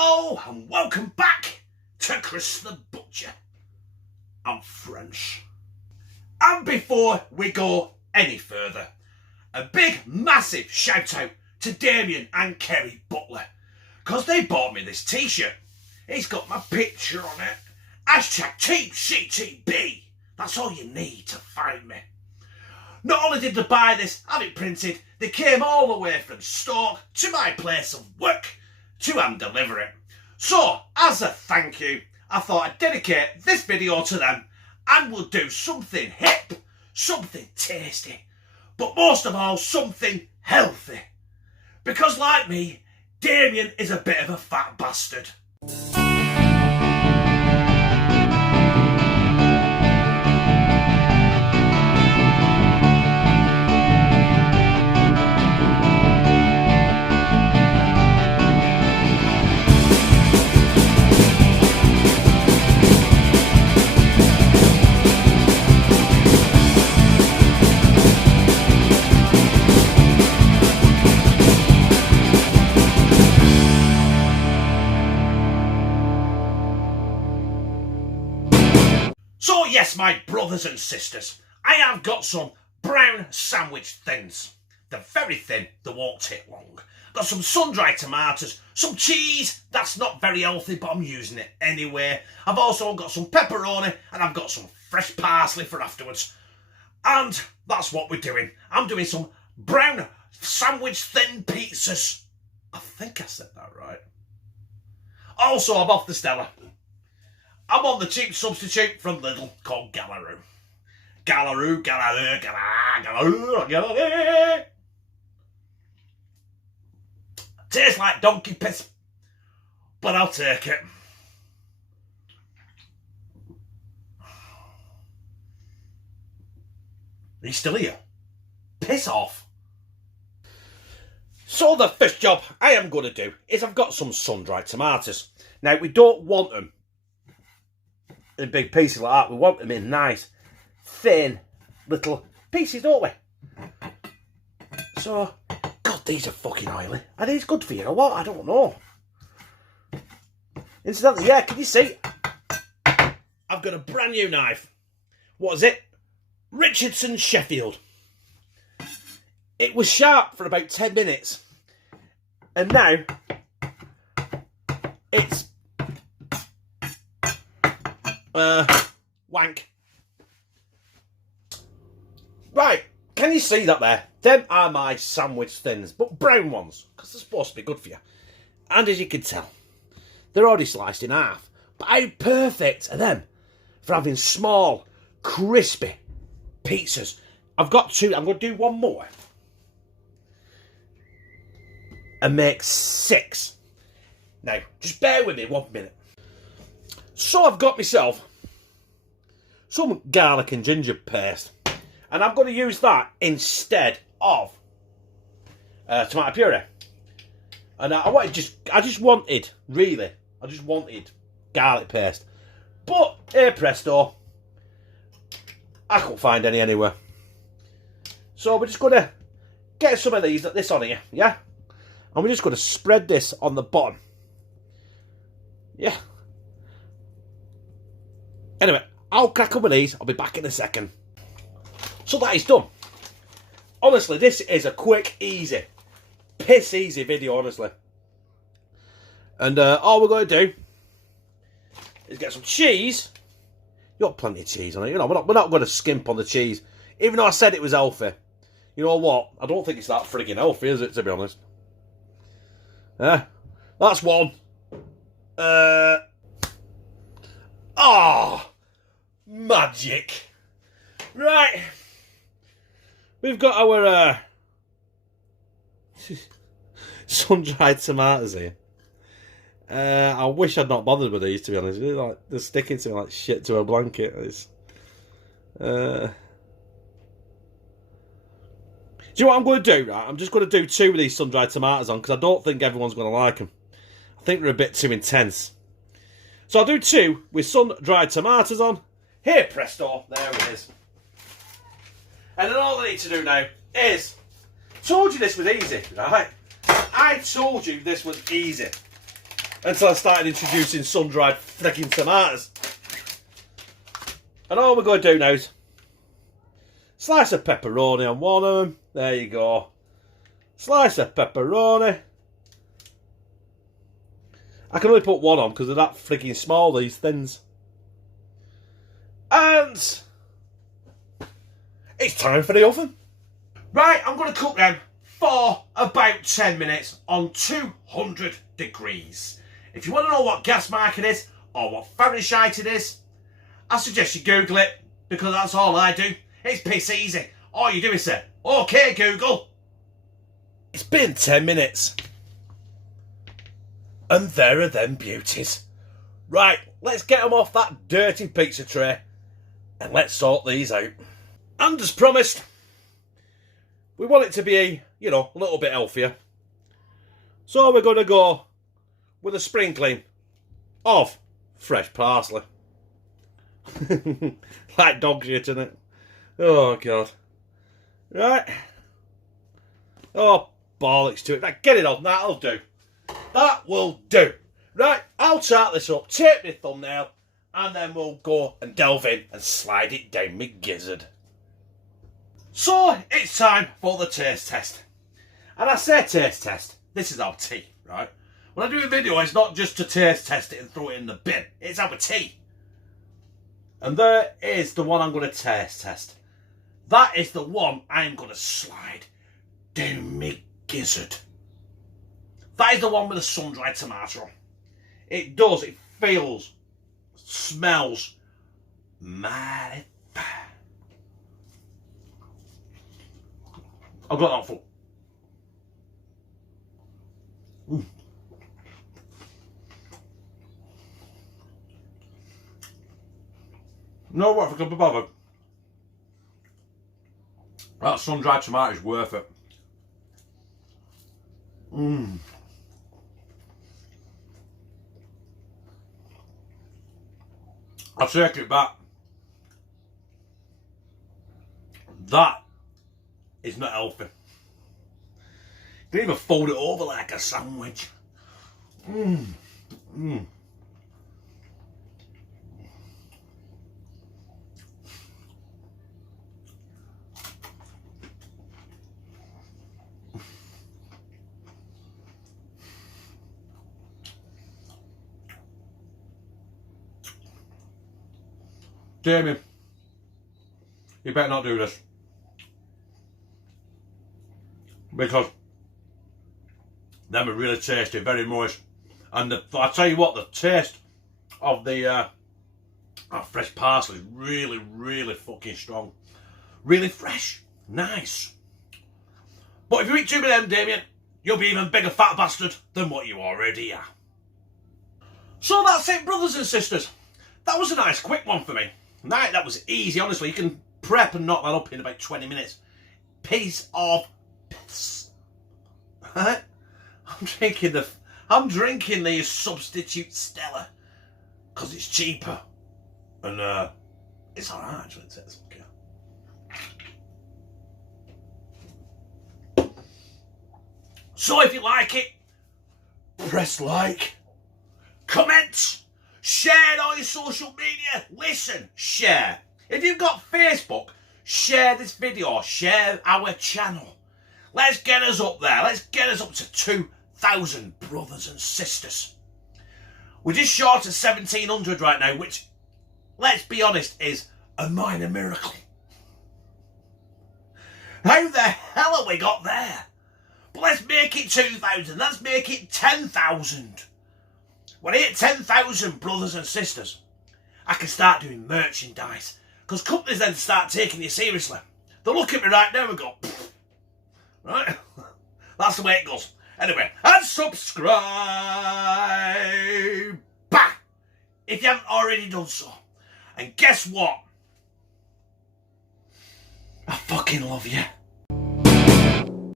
Hello and welcome back to Chris the Butcher. I'm French. And before we go any further, a big massive shout out to Damian and Kerry Butler, because they bought me this t-shirt. It's got my picture on it. Hashtag Team CTB. That's all you need to find me. Not only did they buy this, have it printed, they came all the way from Stoke to my place of work to hand deliver it. So, as a thank you, I thought I'd dedicate this video to them and we'll do something hip, something tasty, but most of all, something healthy. Because like me, Damian is a bit of a fat bastard. So yes, my brothers and sisters, I have got some brown sandwich thins. They're very thin, they won't take long. Got some sun-dried tomatoes, some cheese, that's not very healthy but I'm using it anyway. I've also got some pepperoni and I've got some fresh parsley for afterwards. And that's what we're doing. I'm doing some brown sandwich thin pizzas. I think I said that right. Also, I'm off the Stella. I'm on the cheap substitute from Lidl called Gallaroo. Gallaroo, Gallaroo, Gallaroo, Gallaroo. Tastes like donkey piss, but I'll take it. He's still here. Piss off. So the first job I am going to do is I've got some sun-dried tomatoes. Now, we don't want them in big pieces like that. We want them in nice, thin, little pieces, don't we? So, God, these are fucking oily. Are these good for you or what? I don't know. Incidentally, yeah, can you see? I've got a brand new knife. What is it? Richardson Sheffield. It was sharp for about 10 minutes. And now, it's wank. Right, can you see that there? Them are my sandwich thins, but brown ones, because they're supposed to be good for you. And as you can tell, they're already sliced in half. But how perfect are them for having small, crispy pizzas? I've got two, I'm going to do one more. And make 6. Now, just bear with me 1 minute. So I've got myself some garlic and ginger paste, and I'm going to use that instead of tomato puree. And I just wanted garlic paste, but hey presto, I couldn't find any anywhere. So we're just going to get some of this on here, yeah, and we're just going to spread this on the bottom, yeah. Anyway, I'll crack up with these. I'll be back in a second. So that is done. Honestly, this is a quick, easy, piss easy video, honestly. And all we're going to do is get some cheese. You got plenty of cheese on it. You know, we're not going to skimp on the cheese. Even though I said it was healthy. You know what? I don't think it's that friggin' healthy, is it, to be honest? That's one. Oh, magic. Right. We've got our sun-dried tomatoes here. I wish I'd not bothered with these, to be honest. They're sticking to me like shit to a blanket. Do you know what I'm going to do, right? I'm just going to do 2 of these sun-dried tomatoes on, because I don't think everyone's going to like them. I think they're a bit too intense. So I'll do 2 with sun-dried tomatoes on. Here, presto, there it is. And then all I need to do now is, told you this was easy, right? I told you this was easy. until I started introducing sun-dried freaking tomatoes. And all we're going to do now is slice of pepperoni on one of them. There you go. Slice of pepperoni. I can only put one on because they're that freaking small, these thins. And it's time for the oven. Right, I'm going to cook them for about 10 minutes on 200 degrees. If you want to know what gas mark it is or what Fahrenheit it is, I suggest you Google it, because that's all I do. It's piss easy. All you do is say, OK Google. It's been 10 minutes. And there are them beauties. Right, let's get them off that dirty pizza tray and let's sort these out. And as promised, we want it to be, you know, a little bit healthier. So we're going to go with a sprinkling of fresh parsley. Like dog shit, isn't it? Oh, God. Right. Oh, bollocks to it. Right, get it on. That'll do. That will do. Right, I'll chart this up, tape my thumbnail, and then we'll go and delve in and slide it down my gizzard. So, it's time for the taste test. And I say taste test, this is our tea, right? When I do a video, it's not just to taste test it and throw it in the bin. It's our tea. And there is the one I'm going to taste test. That is the one I'm going to slide down my gizzard. That is the one with the sun-dried tomato. It does, it feels, smells mighty fine. I've got that full. You know what, if I can be bothered, that sun-dried tomato is worth it. I'll take it back. That is not healthy. You can even fold it over like a sandwich. Damian, you better not do this, because them are really tasty, very moist, and I tell you what, the taste of the fresh parsley is really, really fucking strong, really fresh, nice. But if you eat too many of them, Damian, you'll be even bigger fat bastard than what you already are. So that's it, brothers and sisters. That was a nice quick one for me. Right, that was easy, honestly. You can prep and knock that up in about 20 minutes. Piece of piss. Right? I'm drinking the substitute Stella because it's cheaper. And it's alright actually, it's okay. So if you like it, press like, comment, share it on your social media. Listen, share. If you've got Facebook, share this video, share our channel. Let's get us up there. Let's get us up to 2,000 brothers and sisters. We're just short of 1,700 right now, which, let's be honest, is a minor miracle. How the hell have we got there? But let's make it 2,000. Let's make it 10,000. When I hit 10,000 brothers and sisters, I can start doing merchandise. Because companies then start taking you seriously. They look at me right now and go, pfft. Right? That's the way it goes. Anyway, and subscribe if you haven't already done so. And guess what? I fucking love you.